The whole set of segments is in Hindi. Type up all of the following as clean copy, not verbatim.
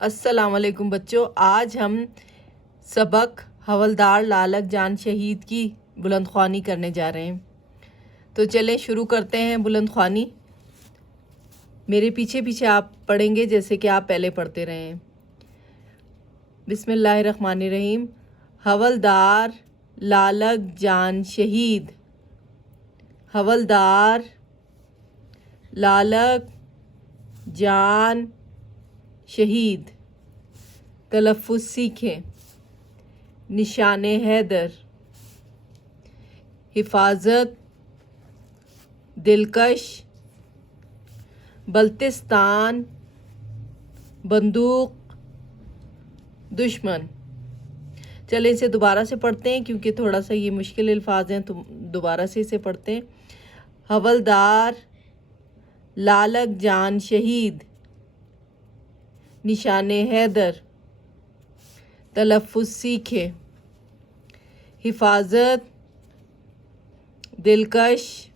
अस्सलाम वालेकुम बच्चों। आज हम सबक हवलदार लालक जान शहीद की बुलंदख्वानी करने जा रहे हैं। तो चलें शुरू करते हैं बुलंदख्वानी। मेरे पीछे पीछे आप पढ़ेंगे जैसे कि आप पहले पढ़ते रहे हैं। बिस्मिल्लाहिर्रहमानिर्रहीम। हवलदार लालक जान शहीद। हवलदार लालक जान शहीद। तलफ़्फ़ुज़ सीखें। निशाने हैदर। हिफाजत। दिलकश। बल्तिस्तान। बंदूक। दुश्मन। चलें इसे दोबारा से पढ़ते हैं क्योंकि थोड़ा सा ये मुश्किल अल्फाज हैं, तो दोबारा से इसे पढ़ते हैं। हवलदार लालक जान शहीद। निशाने हैदर। तलफ़्फ़ुज़ सीखे। हिफाजत। दिलकश।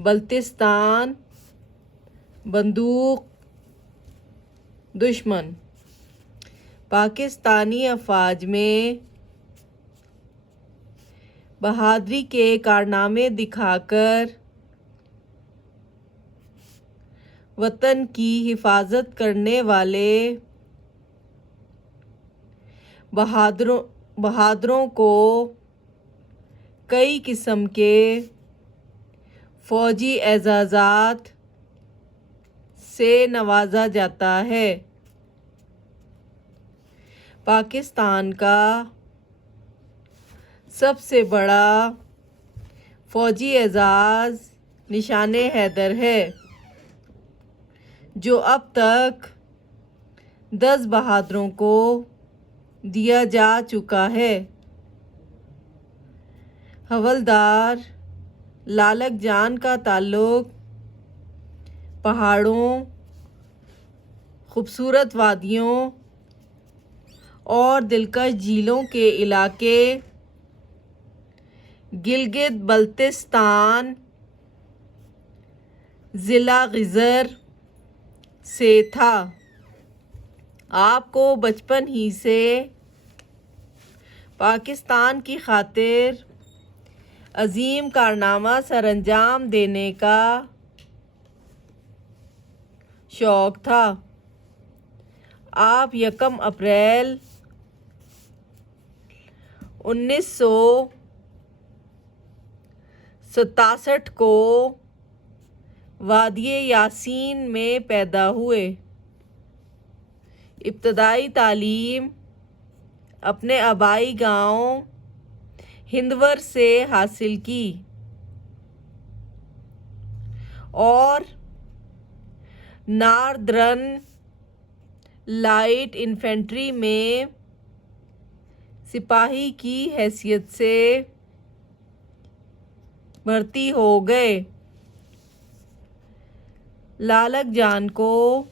बल्तिस्तान। बंदूक। दुश्मन। पाकिस्तानी अफ़वाज में बहादुरी के कारनामे दिखाकर वतन की हिफाजत करने वाले बहादुरों को कई किस्म के फ़ौजी एज़ाज़ात से नवाजा जाता है। पाकिस्तान का सबसे बड़ा फ़ौजी एज़ाज़ निशाने हैदर है, जो अब तक 10 बहादुरों को दिया जा चुका है। हवलदार लालक जान का ताल्लुक पहाड़ों, खूबसूरत वादियों और दिलकश झीलों के इलाके गिलगित बल्तिस्तान ज़िला गिज़र से था। आपको बचपन ही से पाकिस्तान की खातिर अजीम कारनामा सरअंजाम देने का शौक़ था। आप 1 अप्रैल 1967 को वादिये यासीन में पैदा हुए। इब्तदाई तालीम अपने आबाई गांव हिंदवर से हासिल की और नॉर्दर्न लाइट इन्फेंट्री में सिपाही की हैसियत से भर्ती हो गए। लालक जान को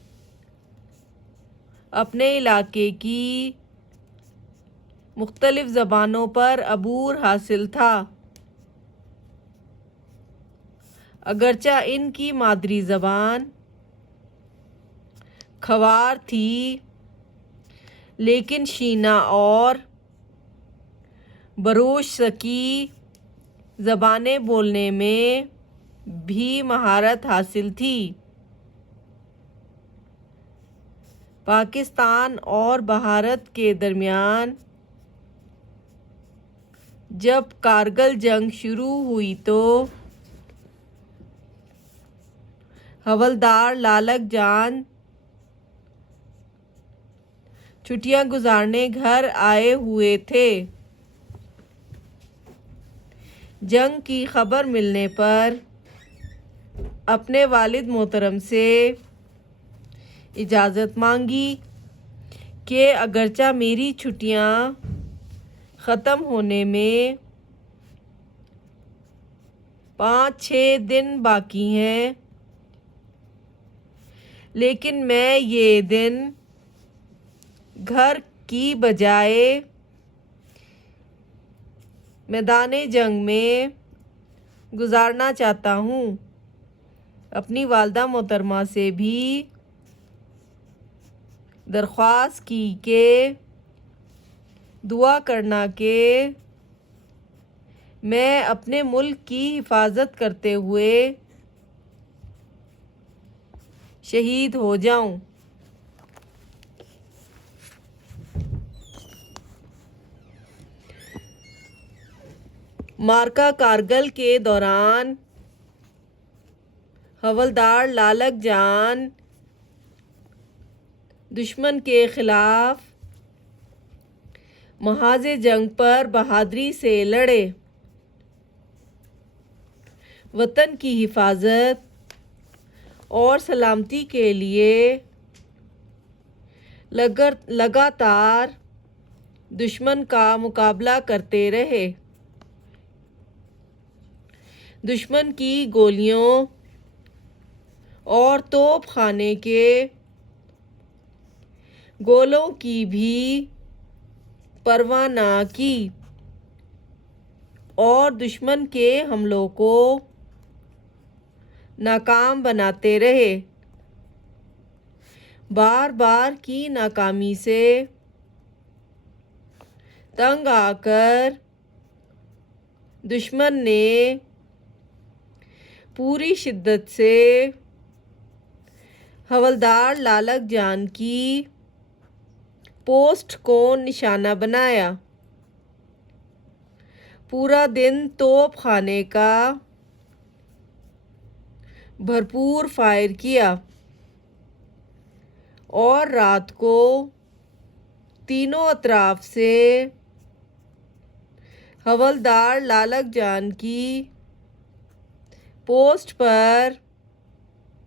अपने इलाके की मुख्तलिफ ज़बानों पर अबूर हासिल था। अगरचा इनकी मादरी ज़बान खवार थी, लेकिन शीना और बरूश की ज़बानें बोलने में भी महारत हासिल थी। पाकिस्तान और भारत के दरमियान जब कारगिल जंग शुरू हुई तो हवलदार लालक जान छुट्टियां गुजारने घर आए हुए थे। जंग की खबर मिलने पर अपने वालिद मोहतरम से इजाज़त मांगी कि अगरचा मेरी छुट्टियां ख़त्म होने में 5-6 दिन बाकी हैं, लेकिन मैं ये दिन घर की बजाय मैदाने जंग में गुजारना चाहता हूँ। अपनी वालदा मोहतरमा से भी दरख्वास्त की कि दुआ करना कि मैं अपने मुल्क की हिफाजत करते हुए शहीद हो जाऊं। मार्का कारगिल के दौरान हवलदार लालक जान दुश्मन के खिलाफ महाज़े जंग पर बहादुरी से लड़े। वतन की हिफाजत और सलामती के लिए लगातार दुश्मन का मुकाबला करते रहे। दुश्मन की गोलियों और तोप खाने के गोलों की भी परवाह ना की और दुश्मन के हमलों को नाकाम बनाते रहे। बार बार की नाकामी से तंग आकर दुश्मन ने पूरी शिद्दत से हवलदार लालक जान की पोस्ट को निशाना बनाया। पूरा दिन तोप खाने का भरपूर फायर किया और रात को तीनों अतराफ से हवलदार लालक जान की पोस्ट पर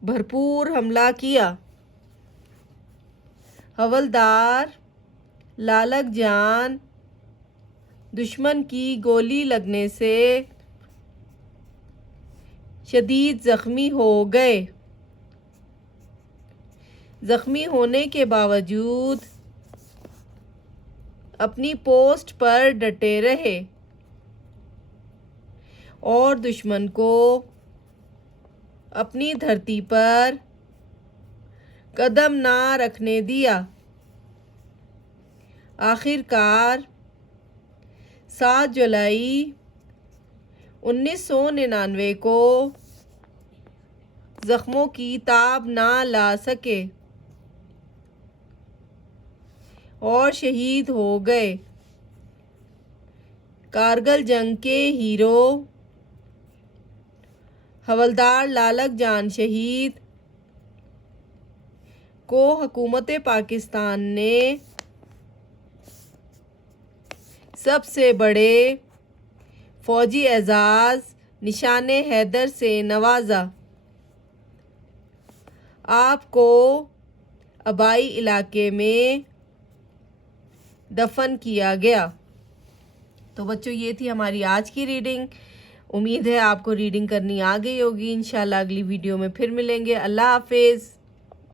भरपूर हमला किया। हवलदार लालक जान दुश्मन की गोली लगने से शदीद ज़ख्मी हो गए। ज़ख्मी होने के बावजूद अपनी पोस्ट पर डटे रहे और दुश्मन को अपनी धरती पर कदम ना रखने दिया। आखिरकार 7 जुलाई 1999 को ज़ख्मों की ताब ना ला सके और शहीद हो गए। कारगिल जंग के हीरो हवलदार लालक जान शहीद को हुकूमत पाकिस्तान ने सबसे बड़े फ़ौजी एजाज़ निशाने हैदर से नवाजा। आपको आबाई इलाके में दफन किया गया। तो बच्चों, ये थी हमारी आज की रीडिंग। उम्मीद है आपको रीडिंग करनी आ गई होगी। इंशाल्लाह अगली वीडियो में फिर मिलेंगे। अल्लाह हाफिज़।